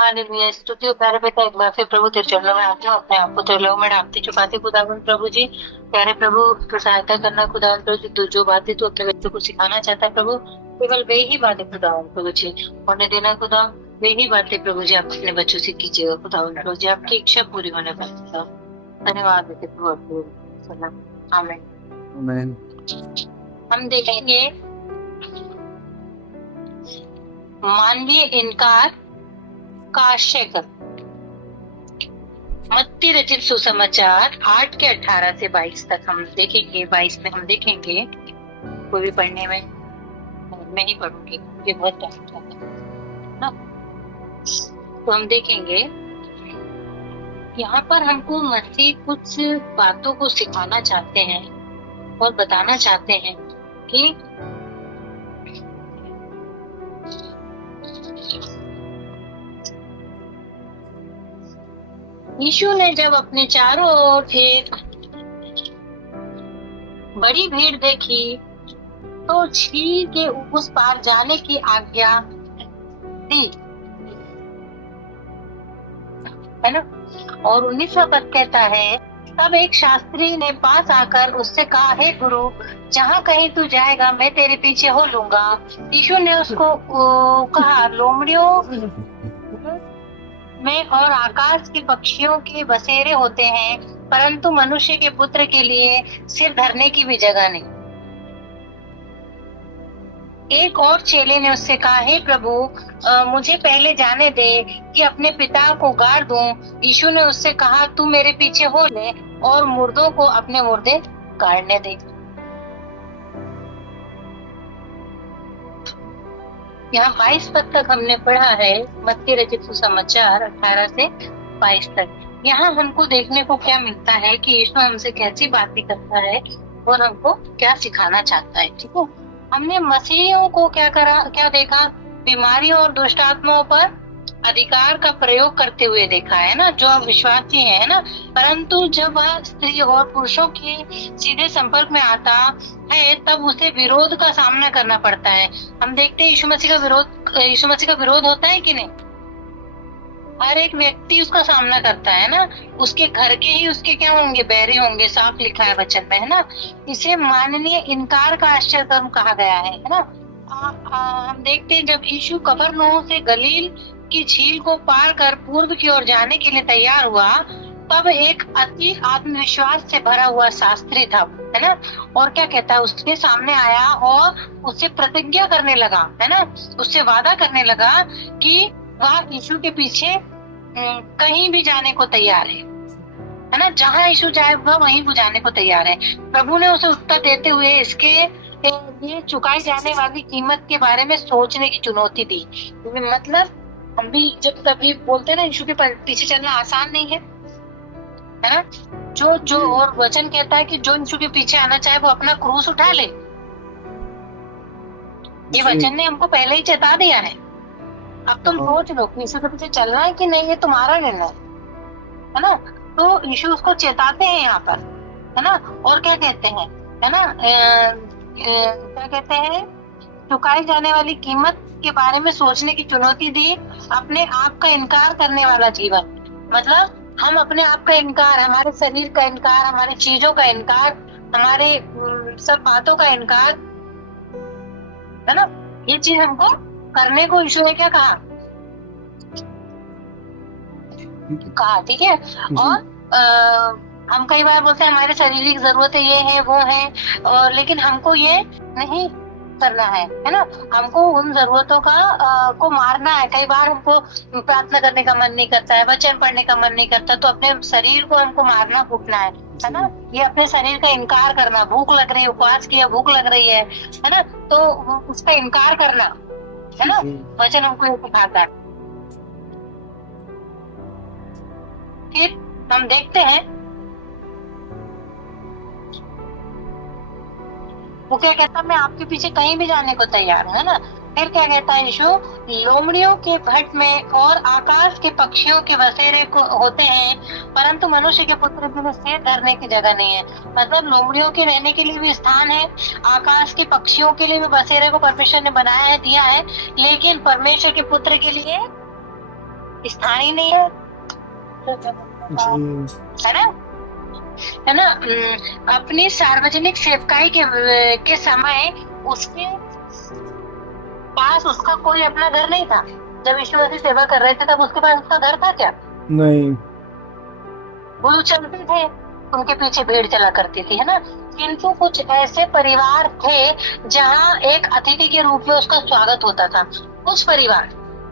Hallelujah, स्तुति हो प्यारे बेटा, एक बार फिर प्रभु तेरे चरणों में आती हूँ, अपने आप को तेरे लोग में डालती चुकाती खुदावन प्रभु जी। प्यारे प्रभु तो सहायता करना खुदावन प्रभु जी, तू जो बातें तू अपने बच्चों को सिखाना चाहता है प्रभु, केवल वे ही बातें खुदावन प्रभु जी होने देना खुदा। वे ही बातें प्रभु जी आप अपने बच्चों से कीजिएगा खुदावन प्रभु जी, आपकी इच्छा पूरी होने पर खुदा। धन्यवाद देते प्रभु। आमीन। आमीन। हम देखेंगे मानवीय इनकार का आश्रय कर। मत्ती रचित सुसमाचार 8 के 18 से 22 तक हम देखेंगे। 22 में हम देखेंगे, कोई भी पढ़ने में मैं ही पढ़ूंगी, मुझे बहुत टाइम जाता है ना। तो हम देखेंगे यहाँ पर हमको मसीह कुछ बातों को सिखाना चाहते हैं और बताना चाहते हैं कि यीशु ने जब अपने चारों ओर एक बड़ी भीड़ देखी तो झील के उस पार जाने की आज्ञा दी, है ना। और 19वां पद कहता है, तब एक शास्त्री ने पास आकर उससे कहा, हे गुरु, जहाँ कहीं तू जाएगा मैं तेरे पीछे हो लूंगा। यीशु ने उसको कहा, लोमड़ियों में और आकाश के पक्षियों के बसेरे होते हैं, परंतु मनुष्य के पुत्र के लिए सिर धरने की भी जगह नहीं। एक और चेले ने उससे कहा, हे प्रभु, मुझे पहले जाने दे कि अपने पिता को गाड़ दूं। यीशु ने उससे कहा, तू मेरे पीछे हो ले और मुर्दों को अपने मुर्दे गाड़ने दे। यहाँ 22 पद तक हमने पढ़ा है, मत्ती रचित सुसमाचार 18 से 22 तक। यहाँ हमको देखने को क्या मिलता है कि यीशु हमसे कैसी बातें करता है और हमको क्या सिखाना चाहता है। ठीक है, हमने मसीहियों को क्या देखा, बीमारियों और दुष्ट आत्माओं पर अधिकार का प्रयोग करते हुए देखा है ना, जो विश्वासी है ना। परंतु जब वह स्त्री और पुरुषों के सीधे संपर्क में आता है तब उसे विरोध का सामना करना पड़ता है। हम देखते हैं यीशु मसीह का विरोध होता है कि नहीं। हर एक व्यक्ति उसका सामना करता है ना। उसके घर के ही उसके क्या होंगे, बैरी होंगे, साफ लिखा है वचन में, है ना। इसे माननीय इनकार का आश्चर्य कहा गया है ना। हम देखते हैं जब यीशु कफरनहूम से गलील की झील को पार कर पूर्व की ओर जाने के लिए तैयार हुआ, तब एक अति आत्मविश्वास से भरा हुआ शास्त्री था, है ना। और क्या कहता है, उसके सामने आया और उससे प्रतिज्ञा करने लगा, है ना। उससे वादा करने लगा कि वह यीशु के पीछे कहीं भी जाने को तैयार है ना। जहाँ यीशु जाए वह वहीं को जाने को तैयार है। प्रभु ने उसे उत्तर देते हुए इसके ये चुकाई जाने वाली कीमत के बारे में सोचने की चुनौती दी। मतलब हम भी जब कभी बोलते हैं ना, यीशु के पीछे चलना आसान नहीं है ना। जो और वचन कहता है कि जो यीशु के पीछे आना चाहे वो अपना क्रूस उठा ले। ये वचन ने हमको पहले ही चेता दिया है। अब तुम सोच लो यीशु के पीछे चलना है कि नहीं, ये तुम्हारा निर्णय है ना। तो यीशु उसको चेताते हैं यहाँ पर, है ना। और क्या कहते हैं, है ना, क्या कहते हैं, चुकाई जाने वाली कीमत के बारे में सोचने की चुनौती दी। अपने आप का इनकार करने वाला जीवन, मतलब हम अपने आप का इनकार, हमारे शरीर का इनकार, हमारी चीजों का इनकार, हमारे सब बातों का इनकार, है ना। ये चीज हमको करने को यीशु ने क्या कहा, ठीक है। और हम कई बार बोलते हैं हमारे शारीरिक जरूरतें ये है वो है, और लेकिन हमको ये नहीं करना है ना। हमको उन जरूरतों को मारना है। कई बार हमको प्रार्थना करने का मन नहीं करता है, वचन पढ़ने का मन नहीं करता, तो अपने शरीर को हमको मारना फूकना है ना। ये अपने शरीर का इनकार करना, भूख लग रही है, उपवास किया, भूख लग रही है ना, तो उसका इनकार करना, है ना। वचन हमको ये सिखाता है। फिर हम देखते हैं वो क्या कहता है, मैं आपके पीछे कहीं भी जाने को तैयार हूँ, है ना। फिर क्या कहता है यीशु, लोमड़ियों के भट्ट में और आकाश के पक्षियों के बसेरे होते हैं, परंतु मनुष्य के पुत्र के लिए सिर धरने की जगह नहीं है। मतलब लोमड़ियों के रहने के लिए भी स्थान है, आकाश के पक्षियों के लिए भी बसेरे को परमेश्वर ने बनाया है, दिया है, लेकिन परमेश्वर के पुत्र के लिए स्थान ही नहीं है, जी है ना, है ना। अपनी सार्वजनिक सेवकाई के समय उसके पास उसका कोई अपना घर नहीं था। जब यीशु मसीह सेवा कर रहे थे तब उसके पास उसका घर था क्या? नहीं। वो चलते थे, उनके पीछे भीड़ चला करती थी, है ना। किंतु कुछ ऐसे परिवार थे जहाँ एक अतिथि के रूप में उसका स्वागत होता था। कुछ परिवार,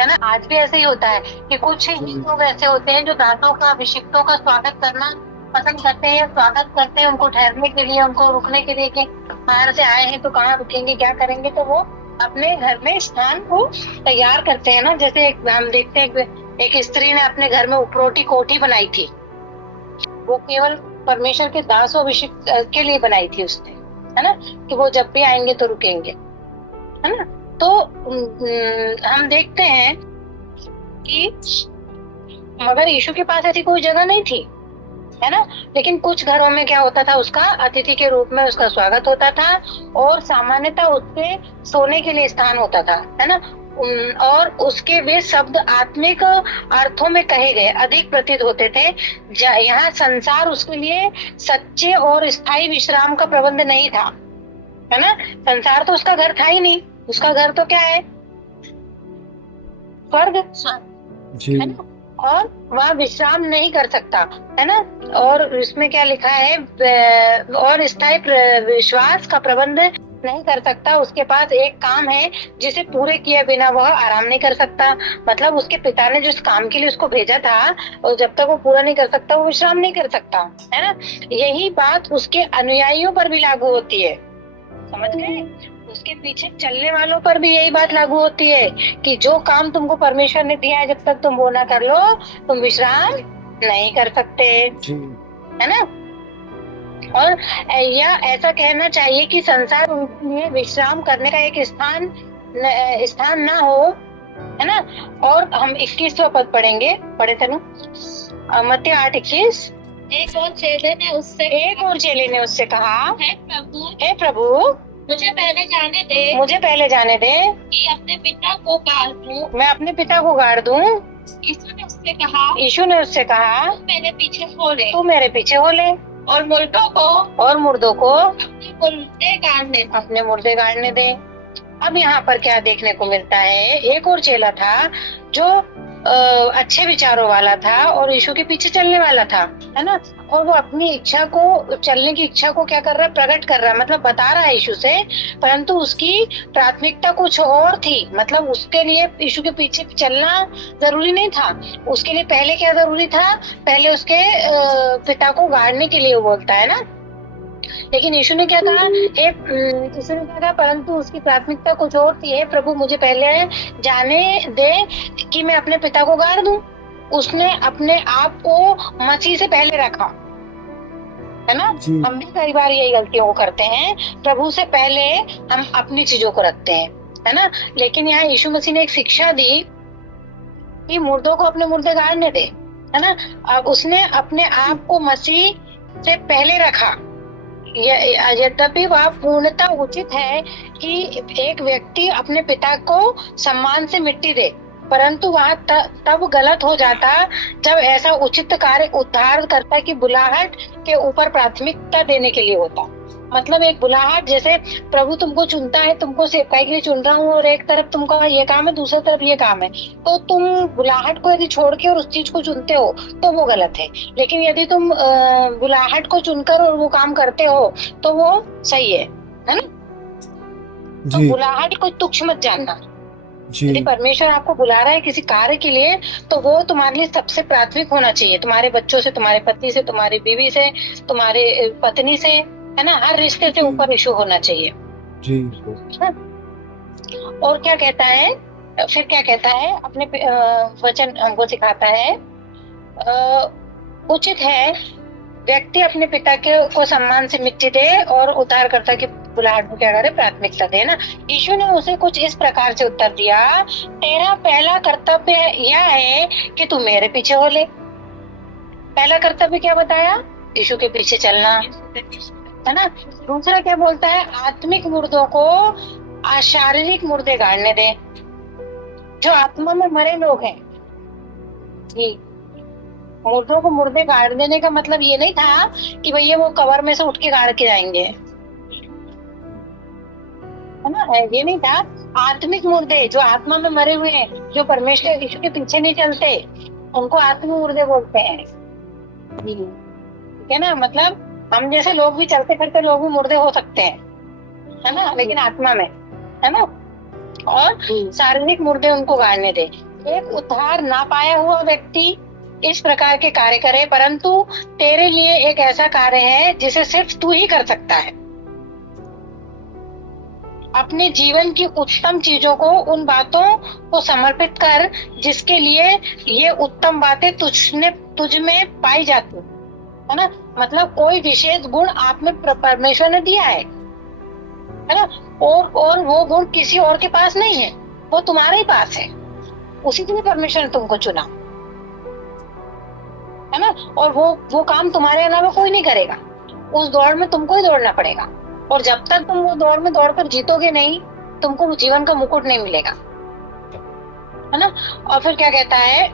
है ना, आज भी ऐसे ही होता है कि कुछ ही लोग ऐसे होते हैं जो दासों का, अभिषिक्तों का स्वागत करना पसंद करते हैं, स्वागत करते हैं उनको ठहरने के लिए, उनको रुकने के लिए, कि बाहर से आए हैं तो कहाँ रुकेंगे, क्या करेंगे, तो वो अपने घर में स्थान को तैयार करते हैं ना। जैसे हम देखते हैं एक स्त्री ने अपने घर में उपरोटी कोठी बनाई थी, वो केवल परमेश्वर के दास और अभिषेक के लिए बनाई थी उसने, है ना, कि वो जब भी आएंगे तो रुकेंगे, है ना। तो हम देखते हैं कि मगर यीशु के पास ऐसी कोई जगह नहीं थी, है ना। लेकिन कुछ घरों में क्या होता था, उसका अतिथि के रूप में उसका स्वागत होता था, और सामान्यतः उसके सोने के लिए स्थान होता था, है ना। और उसके वे शब्द आत्मिक अर्थों में कहे गए अधिक प्रतीत होते थे। यहाँ संसार उसके लिए सच्चे और स्थायी विश्राम का प्रबंध नहीं था, है ना। संसार तो उसका घर था ही नहीं, उसका घर तो क्या है, स्वर्ग, जी है ना। और वह विश्राम नहीं कर सकता, है ना। और इसमें क्या लिखा है, और स्थायी विश्वास का प्रबंध नहीं कर सकता। उसके पास एक काम है जिसे पूरे किए बिना वह आराम नहीं कर सकता। मतलब उसके पिता ने जिस काम के लिए उसको भेजा था, और जब तक वो पूरा नहीं कर सकता वो विश्राम नहीं कर सकता, है ना। यही बात उसके अनुयायियों पर भी लागू होती है, समझ गए। उसके पीछे चलने वालों पर भी यही बात लागू होती है कि जो काम तुमको परमेश्वर ने दिया है, जब तक तुम वो ना कर लो तुम विश्राम नहीं कर सकते, है ना। और या ऐसा कहना चाहिए कि संसार उनके लिए विश्राम करने का एक स्थान ना हो, है ना। और हम 21वां पद पढ़ेंगे, पढ़े थे ना, मत्ती 8:21। एक और चेले ने उससे कहा, हे प्रभु मुझे पहले जाने दे कि अपने पिता को गाड़ दूं, मैं अपने पिता को गाड़ दूं। यीशु ने उससे कहा तू मेरे पीछे हो ले और मुर्दों को अपने मुर्दे गाड़ने दे। अब यहाँ पर क्या देखने को मिलता है, एक और चेला था जो अच्छे विचारों वाला था और यीशु के पीछे चलने वाला था, है ना। और वो अपनी इच्छा को, चलने की इच्छा को क्या कर रहा है, प्रकट कर रहा है, मतलब बता रहा है यीशु से, परंतु उसकी प्राथमिकता कुछ और थी। मतलब उसके लिए यीशु के पीछे चलना जरूरी नहीं था। उसके लिए पहले क्या जरूरी था, पहले उसके पिता को गाड़ने के लिए वो बोलता है ना। लेकिन यीशु ने क्या कहा, परंतु उसकी प्राथमिकता कुछ और थी। हे प्रभु मुझे पहले जाने दे कि मैं अपने पिता को गाड़ दूं। उसने अपने आप को मसीह से पहले रखा, है ना। हम भी कई बार यही गलतियों को करते हैं, प्रभु से पहले हम अपनी चीजों को रखते हैं, है ना। लेकिन यहाँ यीशु मसीह ने एक शिक्षा दी कि मुर्दों को अपने मुर्दे गाड़ने दे, है ना। अब उसने अपने आप को मसीह से पहले रखा। यद्यपि वह पूर्णतः उचित है कि एक व्यक्ति अपने पिता को सम्मान से मिट्टी दे, परंतु वह तब गलत हो जाता जब ऐसा उचित कार्य उद्धारकर्ता की बुलाहट के ऊपर प्राथमिकता देने के लिए होता। मतलब एक बुलाहट, जैसे प्रभु तुमको चुनता है, तुमको सेवकाई के लिए चुन रहा हूँ, और एक तरफ तुमका ये काम है, दूसरी तरफ ये काम है, तो तुम बुलाहट को यदि छोड़ के और उस चीज को चुनते हो तो वो गलत है। लेकिन यदि तुम बुलाहट को चुनकर और वो काम करते हो तो वो सही है ना। तो बुलाहट को तुच्छ मत जानना। यदि परमेश्वर आपको बुला रहा है किसी कार्य के लिए, तो वो तुम्हारे लिए सबसे प्राथमिक होना चाहिए। तुम्हारे बच्चों से, तुम्हारे पति से, तुम्हारी बीवी से, तुम्हारे पत्नी से, है ना, हर रिश्ते से ऊपर यीशु होना चाहिए जी। और क्या कहता है, फिर क्या कहता है, अपने वचन हमको सिखाता है, उचित है व्यक्ति अपने पिता को सम्मान से मिट्टी दे और उद्धारकर्ता की बुलाहट को क्या करे, प्राथमिकता दे ना। यीशु ने उसे कुछ इस प्रकार से उत्तर दिया, तेरा पहला कर्तव्य यह है कि तू मेरे पीछे हो ले। पहला कर्तव्य क्या बताया, यीशु के पीछे चलना, है ना। दूसरा क्या बोलता है, आत्मिक मुर्दों को शारीरिक मुर्दे गाड़ने दे। जो आत्मा में मरे लोग हैं, जी, मुर्दों को मुर्दे गाड़ देने का मतलब ये नहीं था कि भैया वो कबर में से उठ के गाड़ के जाएंगे, है ना, ये नहीं था। आत्मिक मुर्दे जो आत्मा में मरे हुए हैं, जो परमेश्वर यीशु के पीछे नहीं चलते, उनको आत्मिक मुर्दे बोलते हैं। जी, ठीक है ना, मतलब हम जैसे लोग भी, चलते फिरते लोग भी मुर्दे हो सकते हैं, है ना, लेकिन आत्मा में, है ना। और शारीरिक मुर्दे उनको गाड़ने दे। एक उद्धार ना पाया हुआ व्यक्ति इस प्रकार के कार्य करे, परंतु तेरे लिए एक ऐसा कार्य है जिसे सिर्फ तू ही कर सकता है। अपने जीवन की उत्तम चीजों को, उन बातों को समर्पित कर जिसके लिए ये उत्तम बातें तुझ में पाई जाती है ना। मतलब कोई विशेष गुण आप में परमेश्वर ने दिया है ना, और वो गुण किसी और के पास नहीं है, वो तुम्हारे ही पास है। उसी के लिए परमेश्वर ने तुमको चुना, है ना। और वो काम तुम्हारे अलावा कोई नहीं करेगा। उस दौड़ में तुमको ही दौड़ना पड़ेगा, और जब तक तुम वो दौड़ में दौड़कर जीतोगे नहीं, तुमको जीवन का मुकुट नहीं मिलेगा, है ना। और फिर क्या कहता है,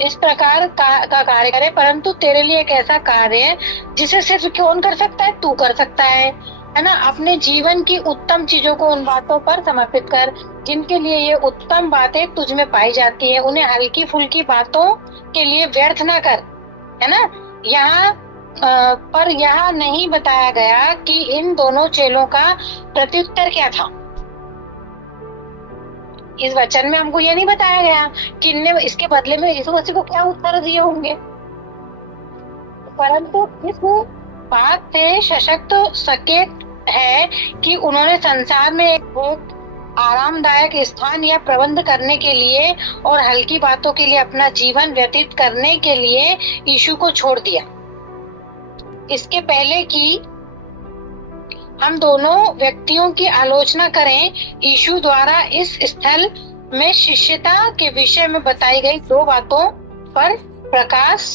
इस प्रकार का कार्य करे, परंतु तेरे लिए एक ऐसा कार्य है जिसे सिर्फ कौन कर सकता है, तू कर सकता है ना। अपने जीवन की उत्तम चीजों को उन बातों पर समर्पित कर जिनके लिए ये उत्तम बातें तुझ में पाई जाती है। उन्हें हल्की फुल्की बातों के लिए व्यर्थ ना कर, है ना। यहाँ पर यह नहीं बताया गया कि इन दोनों चेलों का प्रत्युत्तर क्या था। इस वचन में हमको ये नहीं बताया गया कि इनने इसके बदले में यीशु मसीह को क्या उत्तर दिए होंगे, परंतु इस बात से सशक्त सचेत है कि उन्होंने संसार में एक आरामदायक स्थान या प्रबंध करने के लिए और हल्की बातों के लिए अपना जीवन व्यतीत करने के लिए यीशु को छोड़ दिया। इसके पहले कि हम दोनों व्यक्तियों की आलोचना करें, यीशु द्वारा इस स्थल में शिष्यता के विषय में बताई गई दो बातों पर प्रकाश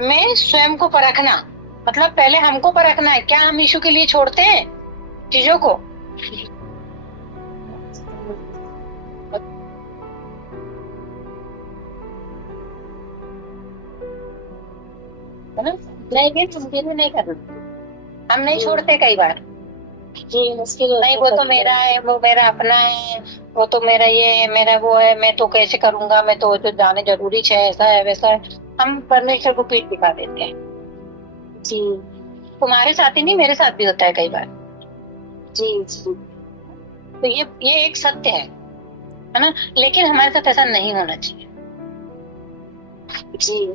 में स्वयं को परखना। मतलब पहले हमको परखना है, क्या हम यीशु के लिए छोड़ते हैं चीजों को, है ना। नहीं, तुम नहीं करना, हम नहीं छोड़ते कई बार जी, मुश्किल नहीं, वो तो मेरा है, वो मेरा अपना है, वो तो मेरा ये है, मेरा वो है, मैं तो कैसे करूंगा, मैं तो जाने जरूरी है, ऐसा है वैसा है। हम परमेश्वर को पीठ दिखा देते हैं जी। तुम्हारे साथ ही नहीं, मेरे साथ भी होता है कई बार जी जी। तो ये एक सत्य है ना, लेकिन हमारे साथ ऐसा नहीं होना चाहिए जी।